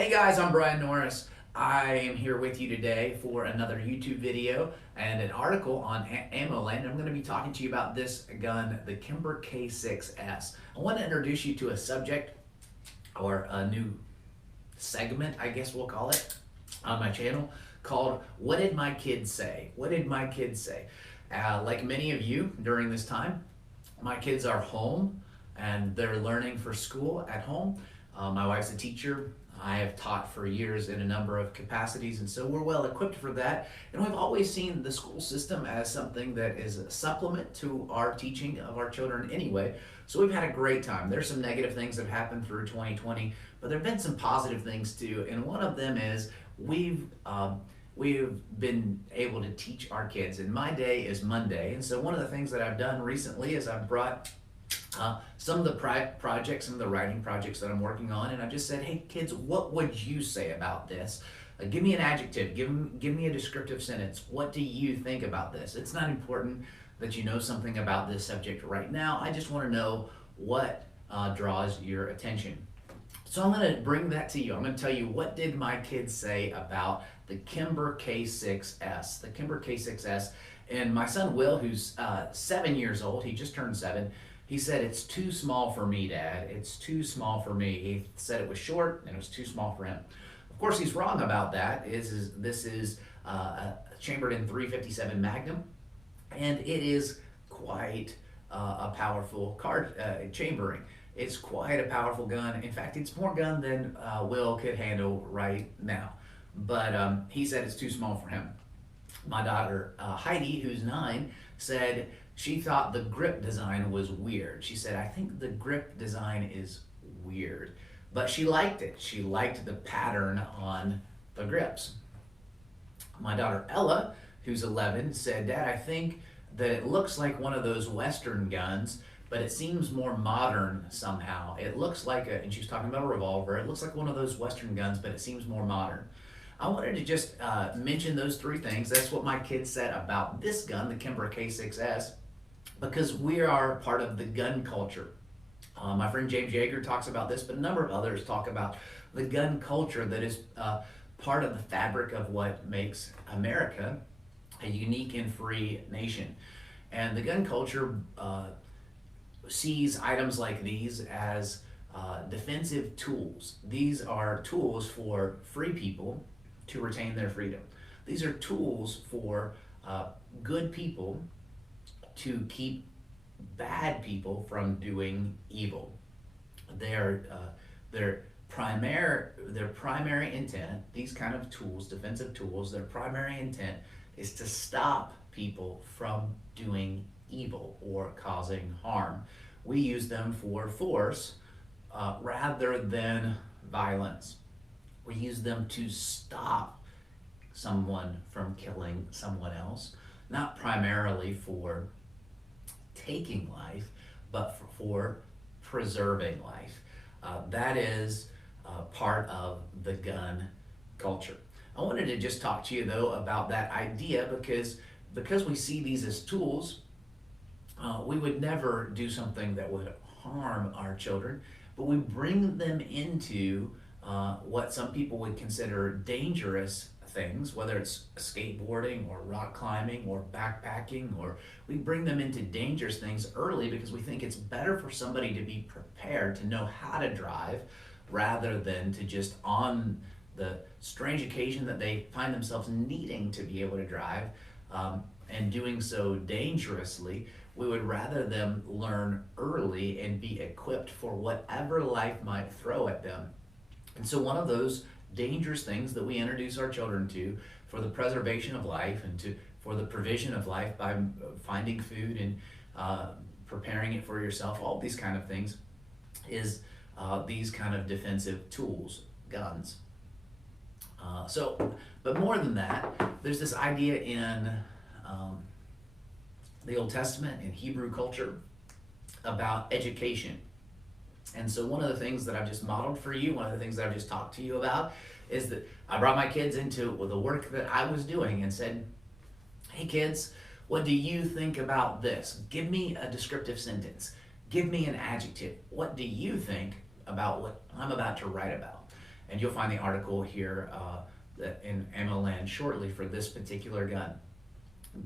Hey guys, I'm Brian Norris. I am here with you today for another YouTube video and an article on Ammo Land. I'm going to be talking to you about this gun, the Kimber K6s. I want to introduce you to a subject or a new segment, I guess we'll call it, on my channel called What Did My Kids Say? What did my kids say? Like many of you during this time, my kids are home and they're learning for school at home. My wife's a teacher. I have taught for years in a number of capacities, and so we're well equipped for that. And we've always seen the school system as something that is a supplement to our teaching of our children anyway. So we've had a great time. There's some negative things that have happened through 2020, but there have been some positive things too. And one of them is we've been able to teach our kids. And my day is Monday, and so one of the things that I've done recently is I've brought some of the projects, some of the writing projects that I'm working on, and I just said, hey kids, what would you say about this? Give me an adjective, give me a descriptive sentence. What do you think about this? It's not important that you know something about this subject right now. I just want to know what draws your attention. So I'm going to bring that to you. I'm going to tell you, what did my kids say about the Kimber K6s? The Kimber K6s, and my son Will, who's 7 years old, he just turned 7, he said, it's too small for me, Dad. It's too small for me. He said it was short and it was too small for him. Of course, he's wrong about that. This is chambered in .357 Magnum, and it is quite a powerful chambering. It's quite a powerful gun. In fact, it's more gun than Will could handle right now. But he said it's too small for him. My daughter Heidi, who's 9, said she thought the grip design was weird. She said, I think the grip design is weird. But she liked it. She liked the pattern on the grips. My daughter Ella, who's 11, said, Dad, I think that it looks like one of those Western guns, but it seems more modern somehow. It looks like and she was talking about a revolver, it looks like one of those Western guns, but it seems more modern. I wanted to just mention those 3 things. That's what my kids said about this gun, the Kimber K6s, because we are part of the gun culture. My friend James Yeager talks about this, but a number of others talk about the gun culture that is part of the fabric of what makes America a unique and free nation. And the gun culture sees items like these as defensive tools. These are tools for free people to retain their freedom. These are tools for good people to keep bad people from doing evil. Their primary intent, these kind of tools, defensive tools, their primary intent is to stop people from doing evil or causing harm. We use them for force rather than violence. We use them to stop someone from killing someone else, not primarily for taking life, but for preserving life. That is part of the gun culture. I wanted to just talk to you though about that idea because we see these as tools. We would never do something that would harm our children, but we bring them into what some people would consider dangerous things, whether it's skateboarding or rock climbing or backpacking, or we bring them into dangerous things early because we think it's better for somebody to be prepared to know how to drive rather than to just on the strange occasion that they find themselves needing to be able to drive and doing so dangerously. We would rather them learn early and be equipped for whatever life might throw at them. And so one of those dangerous things that we introduce our children to for the preservation of life and for the provision of life by finding food and preparing it for yourself, all these kind of things, is these kind of defensive tools, guns. But more than that, there's this idea in the Old Testament and Hebrew culture about education. And so one of the things that I've just modeled for you, one of the things that I've just talked to you about, is that I brought my kids into the work that I was doing and said, hey kids, what do you think about this? Give me a descriptive sentence. Give me an adjective. What do you think about what I'm about to write about? And you'll find the article here in Ammo Land shortly for this particular gun.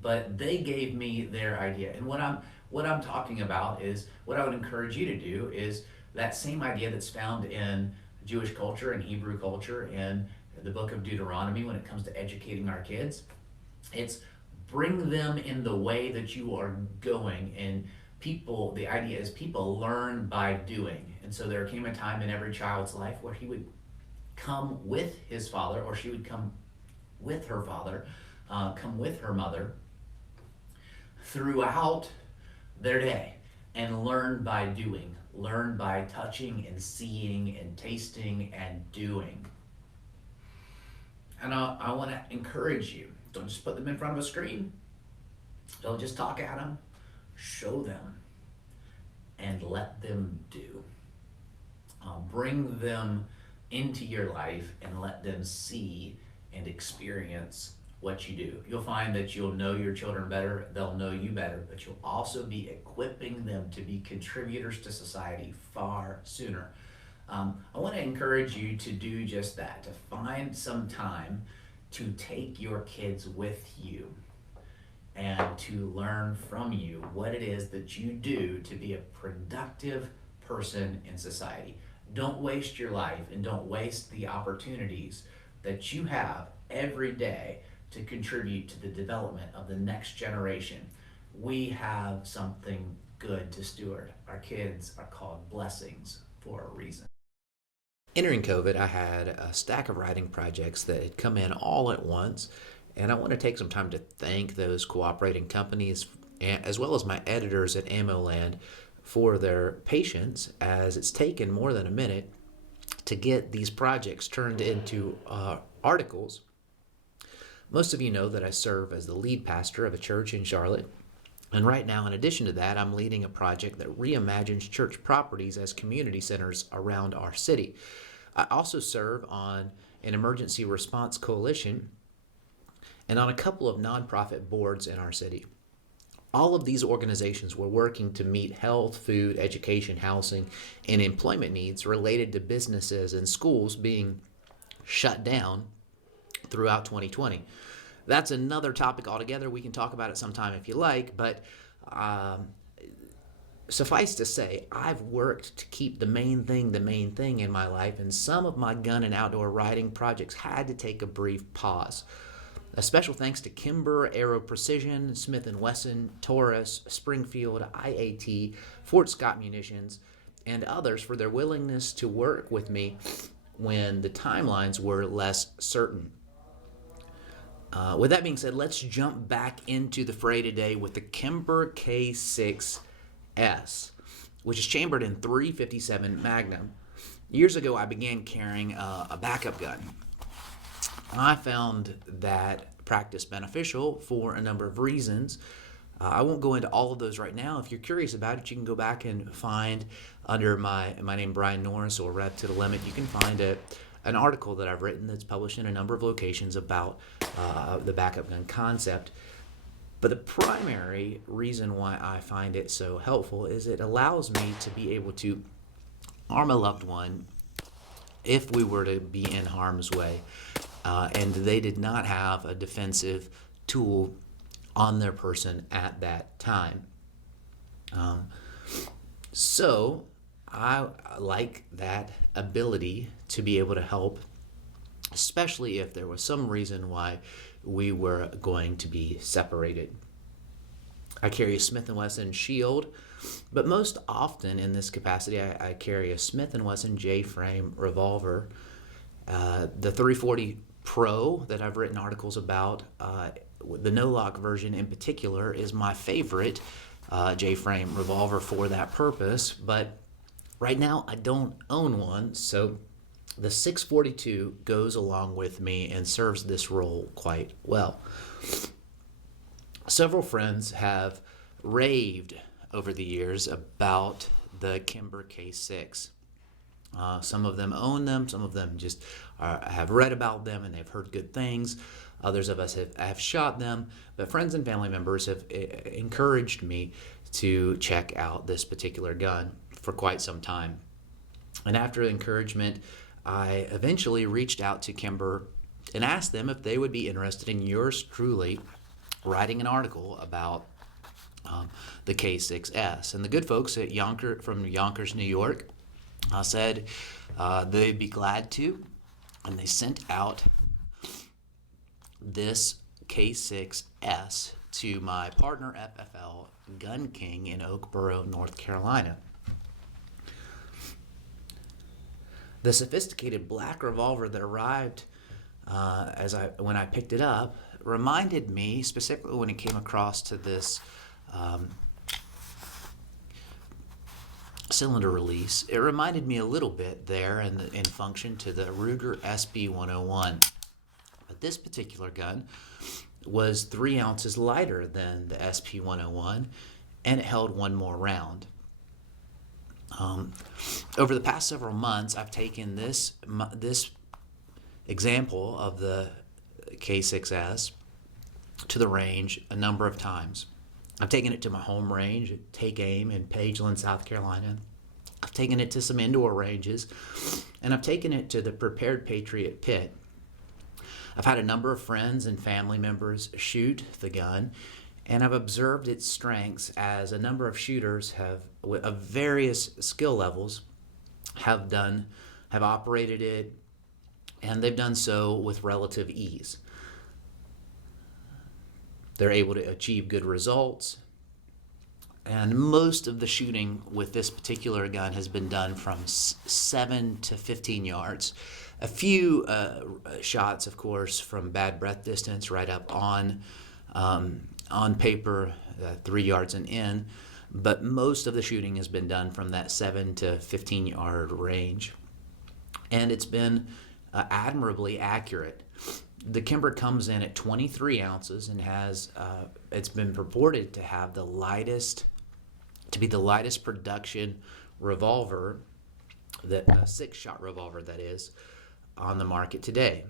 But they gave me their idea, and what I'm talking about is what I would encourage you to do is that same idea that's found in Jewish culture and Hebrew culture in the book of Deuteronomy when it comes to educating our kids. It's bring them in the way that you are going, and the idea is people learn by doing. And so there came a time in every child's life where he would come with his father, or she would come with her father, come with her mother throughout their day and learn by doing, learn by touching and seeing and tasting and doing. And I want to encourage you, don't just put them in front of a screen, don't just talk at them, show them and let them do. Bring them into your life and let them see and experience what you do. You'll find that you'll know your children better, they'll know you better, but you'll also be equipping them to be contributors to society far sooner. I want to encourage you to do just that, to find some time to take your kids with you and to learn from you what it is that you do to be a productive person in society. Don't waste your life and don't waste the opportunities that you have every day to contribute to the development of the next generation. We have something good to steward. Our kids are called blessings for a reason. Entering COVID, I had a stack of writing projects that had come in all at once, and I want to take some time to thank those cooperating companies as well as my editors at AmmoLand for their patience, as it's taken more than a minute to get these projects turned into articles. Most of you know that I serve as the lead pastor of a church in Charlotte. And right now, in addition to that, I'm leading a project that reimagines church properties as community centers around our city. I also serve on an emergency response coalition and on a couple of nonprofit boards in our city. All of these organizations were working to meet health, food, education, housing, and employment needs related to businesses and schools being shut down throughout 2020. That's another topic altogether. We can talk about it sometime if you like, but suffice to say, I've worked to keep the main thing in my life, and some of my gun and outdoor writing projects had to take a brief pause. A special thanks to Kimber, Aero Precision, Smith & Wesson, Taurus, Springfield, IAT, Fort Scott Munitions, and others for their willingness to work with me when the timelines were less certain. With that being said, let's jump back into the fray today with the Kimber K6s, which is chambered in .357 Magnum. Years ago, I began carrying a backup gun. I found that practice beneficial for a number of reasons. I won't go into all of those right now. If you're curious about it, you can go back and find under my name, Brian Norris, or Rev to the Limit, you can find an article that I've written that's published in a number of locations about the backup gun concept. But the primary reason why I find it so helpful is it allows me to be able to arm a loved one if we were to be in harm's way and they did not have a defensive tool on their person at that time. So I like that ability to be able to help, especially if there was some reason why we were going to be separated. I carry a Smith & Wesson Shield, but most often in this capacity I carry a Smith & Wesson J-frame revolver. The 340 Pro that I've written articles about, the no-lock version in particular, is my favorite J-frame revolver for that purpose, but right now I don't own one, so the 642 goes along with me and serves this role quite well. Several friends have raved over the years about the Kimber K6. Some of them own them, some of them just have read about them and they've heard good things. Others of us have shot them, but friends and family members have encouraged me to check out this particular gun for quite some time. And after encouragement, I eventually reached out to Kimber and asked them if they would be interested in yours truly writing an article about the K6s. And the good folks at from Yonkers, New York, said they'd be glad to, and they sent out this K6s to my partner FFL Gun King in Oakboro, North Carolina. The sophisticated black revolver that arrived when I picked it up reminded me, specifically when it came across to this cylinder release, it reminded me a little bit there in function to the Ruger SB101. But this particular gun was 3 ounces lighter than the SP101, and it held one more round. Over the past several months, I've taken this example of the K6s to the range a number of times. I've taken it to my home range at Take Aim in Pageland, South Carolina. I've taken it to some indoor ranges, and I've taken it to the Prepared Patriot Pit. I've had a number of friends and family members shoot the gun, and I've observed its strengths as a number of shooters of various skill levels have operated it, and they've done so with relative ease. They're able to achieve good results, and most of the shooting with this particular gun has been done from 7 to 15 yards. A few shots, of course, from bad breath distance right up on paper, 3 yards and in, but most of the shooting has been done from that 7 to 15 yard range, and it's been admirably accurate. The Kimber comes in at 23 ounces and it's been purported to have the lightest production revolver, that a 6-shot revolver that is, on the market today.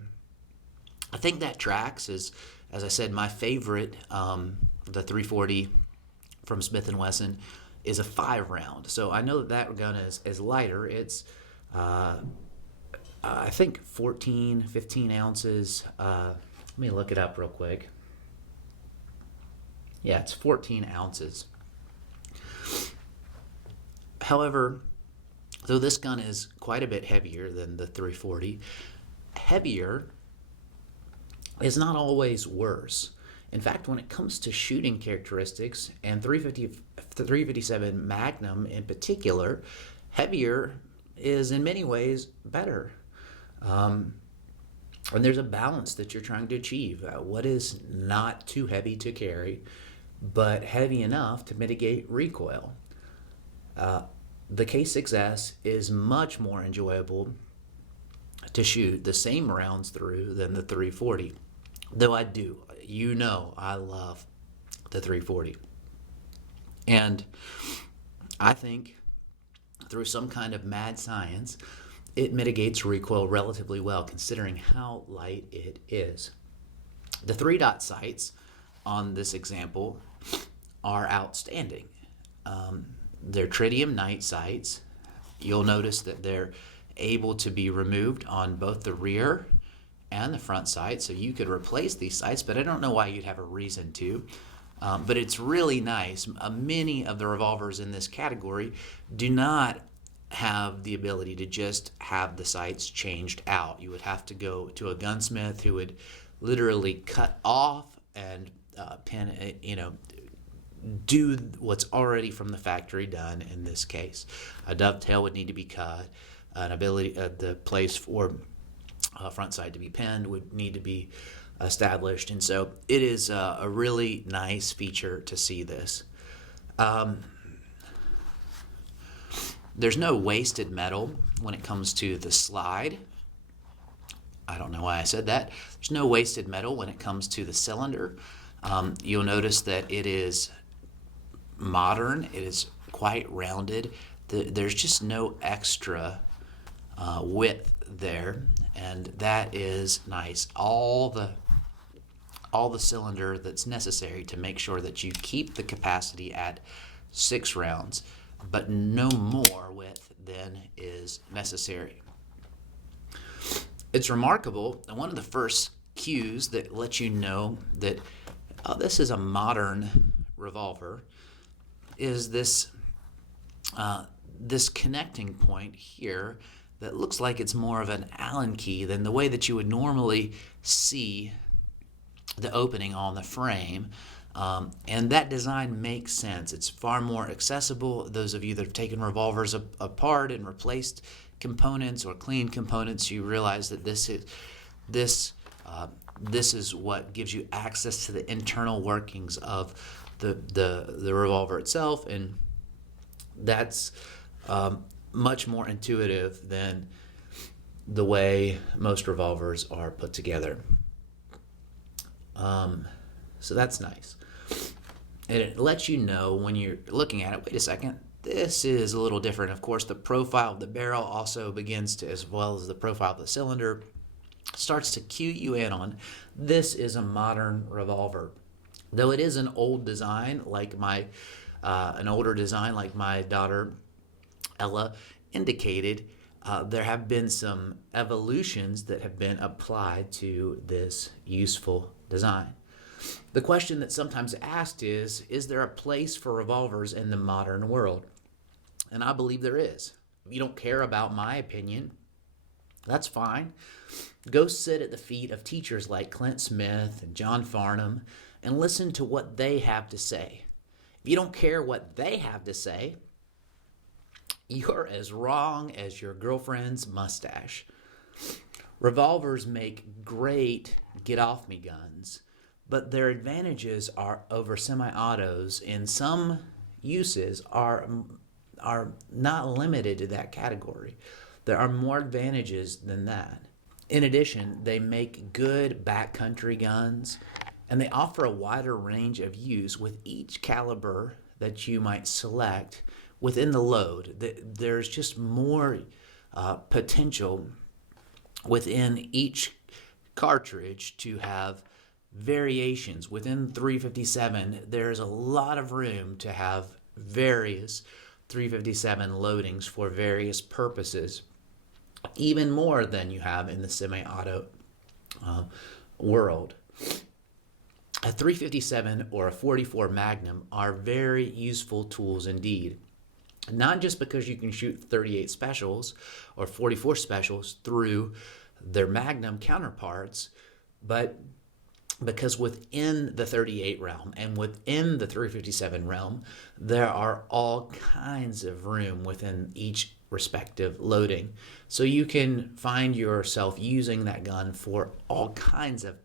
I think that tracks. As I said, my favorite, the 340 from Smith & Wesson, is a 5-round. So I know that gun is lighter. It's I think 15 ounces. Let me look it up real quick. Yeah, it's 14 ounces. However, though this gun is quite a bit heavier than the 340, heavier is not always worse. In fact, when it comes to shooting characteristics, and 357 Magnum in particular, heavier is in many ways better. And there's a balance that you're trying to achieve. What is not too heavy to carry, but heavy enough to mitigate recoil? The K6s is much more enjoyable to shoot the same rounds through than the 340. Though I love the 340. And I think through some kind of mad science, it mitigates recoil relatively well, considering how light it is. The 3-dot sights on this example are outstanding. They're tritium night sights. You'll notice that they're able to be removed on both the rear and the front sight, so you could replace these sights, but I don't know why you'd have a reason to. But it's really nice. Many of the revolvers in this category do not have the ability to just have the sights changed out. You would have to go to a gunsmith who would literally cut off and do what's already from the factory done. In this case, a dovetail would need to be cut. The place for front sight to be pinned would need to be established, and so it is a really nice feature to see this. There's no wasted metal when it comes to the slide. I don't know why I said that. There's no wasted metal when it comes to the cylinder. You'll notice that it is modern. It is quite rounded. There's just no extra width there, and that is nice. All the cylinder that's necessary to make sure that you keep the capacity at 6 rounds, but no more width than is necessary. It's remarkable, and one of the first cues that lets you know that this is a modern revolver is this connecting point here that looks like it's more of an Allen key than the way that you would normally see the opening on the frame. And that design makes sense. It's far more accessible. Those of you that have taken revolvers apart and replaced components or cleaned components, you realize that this is what gives you access to the internal workings of the revolver itself, and that's much more intuitive than the way most revolvers are put together. So that's nice. And it lets you know when you're looking at it, wait a second, this is a little different. Of course, the profile of the barrel also begins to, as well as the profile of the cylinder, starts to cue you in on this is a modern revolver. Though it is an old design, like an older design like my daughter Ella indicated, there have been some evolutions that have been applied to this useful design. The question that's sometimes asked is there a place for revolvers in the modern world? And I believe there is. If you don't care about my opinion, that's fine. Go sit at the feet of teachers like Clint Smith and John Farnham and listen to what they have to say. If you don't care what they have to say, you're as wrong as your girlfriend's mustache. Revolvers make great get-off-me guns, but their advantages are over semi-autos in some uses are not limited to that category. There are more advantages than that. In addition, they make good backcountry guns, and they offer a wider range of use with each caliber that you might select within the load. There's just more potential within each cartridge to have variations. Within 357, there's a lot of room to have various 357 loadings for various purposes, even more than you have in the semi-auto world. A 357 or a 44 Magnum are very useful tools indeed. Not just because you can shoot 38 specials or 44 specials through their Magnum counterparts, but because within the 38 realm and within the 357 realm, there are all kinds of room within each respective loading. So you can find yourself using that gun for all kinds of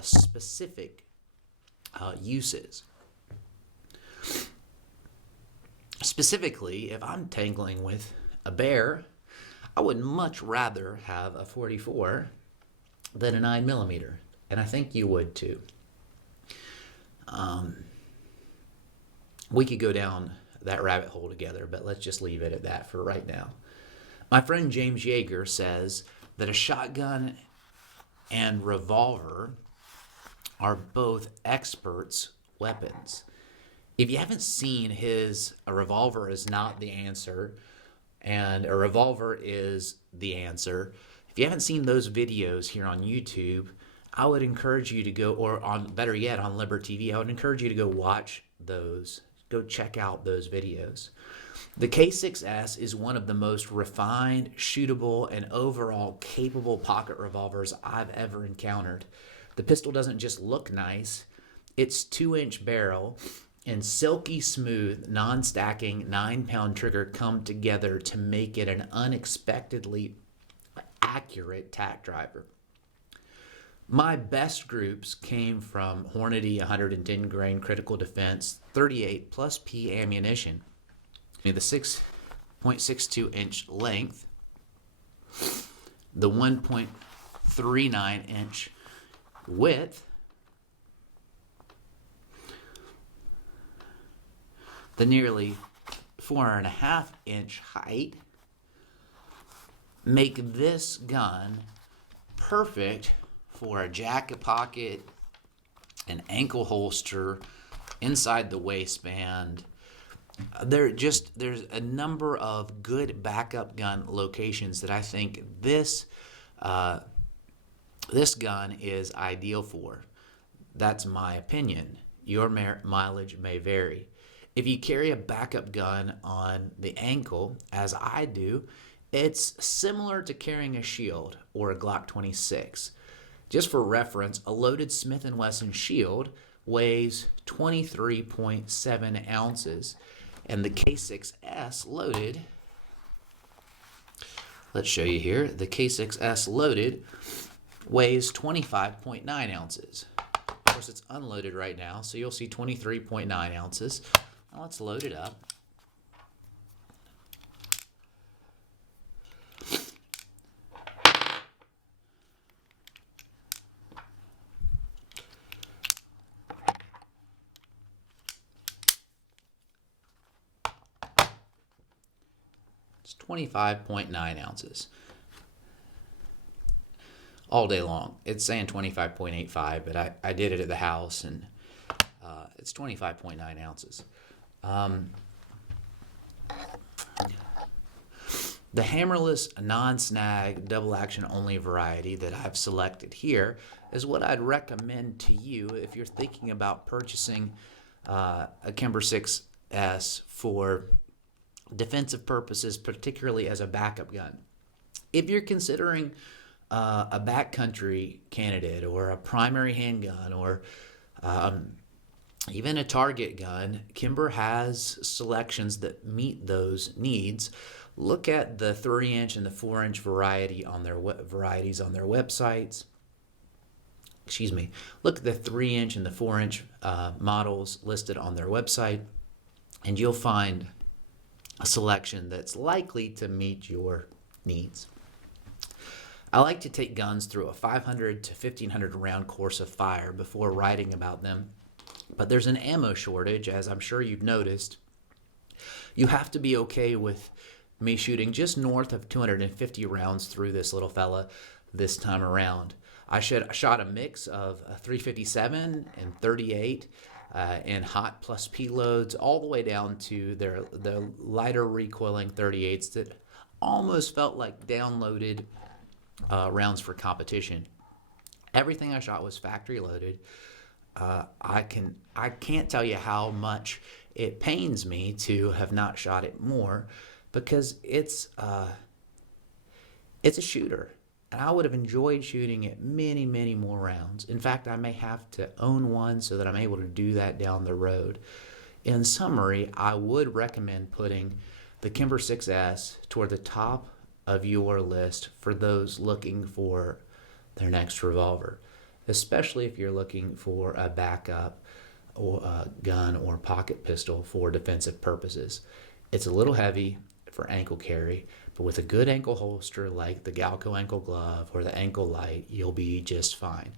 specific uses. Specifically, if I'm tangling with a bear, I would much rather have a 44 than a 9mm, and I think you would too. We could go down that rabbit hole together, but let's just leave it at that for right now. My friend James Yeager says that a shotgun and revolver are both experts' weapons. If you haven't seen a revolver is not the answer, and a revolver is the answer. If you haven't seen those videos here on YouTube, I would encourage you to go, or better yet, on Liber TV, I would encourage you to go watch those. Go check out those videos. The K6s is one of the most refined, shootable, and overall capable pocket revolvers I've ever encountered. The pistol doesn't just look nice, its 2-inch barrel and silky smooth, non-stacking 9-pound trigger come together to make it an unexpectedly accurate tack driver. My best groups came from Hornady 110 grain critical defense 38 plus P ammunition. The 6.62 inch length, the 1.39 inch width, the nearly 4.5 inch height make this gun perfect for a jacket pocket, an ankle holster, inside the waistband. There's a number of good backup gun locations that I think this this gun is ideal for. That's my opinion. Your mileage may vary. If you carry a backup gun on the ankle, as I do, it's similar to carrying a shield or a Glock 26. Just for reference, a loaded Smith & Wesson shield weighs 23.7 ounces, and the K6s loaded, let's show you here, the K6s loaded weighs 25.9 ounces. Of course, it's unloaded right now, so you'll see 23.9 ounces. Now let's load it up. It's 25.9 ounces. All day long. It's saying 25.85, but I did it at the house, and it's 25.9 ounces. The hammerless, non-snag, double-action only variety that I've selected here is what I'd recommend to you if you're thinking about purchasing a Kimber 6s for defensive purposes, particularly as a backup gun. If you're considering a backcountry candidate or a primary handgun or even a target gun, Kimber has selections that meet those needs. Look at the 3-inch and the 4-inch varieties on their websites. Excuse me. Look at the 3-inch and the 4-inch models listed on their website, and you'll find a selection that's likely to meet your needs. I like to take guns through a 500 to 1500 round course of fire before writing about them, but there's an ammo shortage, as I'm sure you've noticed. You have to be okay with me shooting just north of 250 rounds through this little fella this time around. I shot a mix of 357 and 38 and hot plus P loads, all the way down to the lighter recoiling 38s that almost felt like downloaded rounds for competition. Everything I shot was factory loaded. I can't tell you how much it pains me to have not shot it more, because it's a shooter, and I would have enjoyed shooting it many, many more rounds. In fact, I may have to own one so that I'm able to do that down the road. In summary, I would recommend putting the Kimber 6s toward the top of your list for those looking for their next revolver, especially if you're looking for a backup or a gun or pocket pistol for defensive purposes. It's a little heavy for ankle carry, but with a good ankle holster like the Galco ankle glove or the ankle light, you'll be just fine.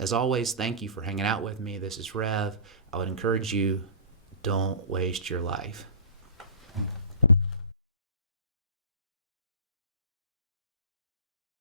As always, thank you for hanging out with me. This is Rev. I would encourage you, don't waste your life.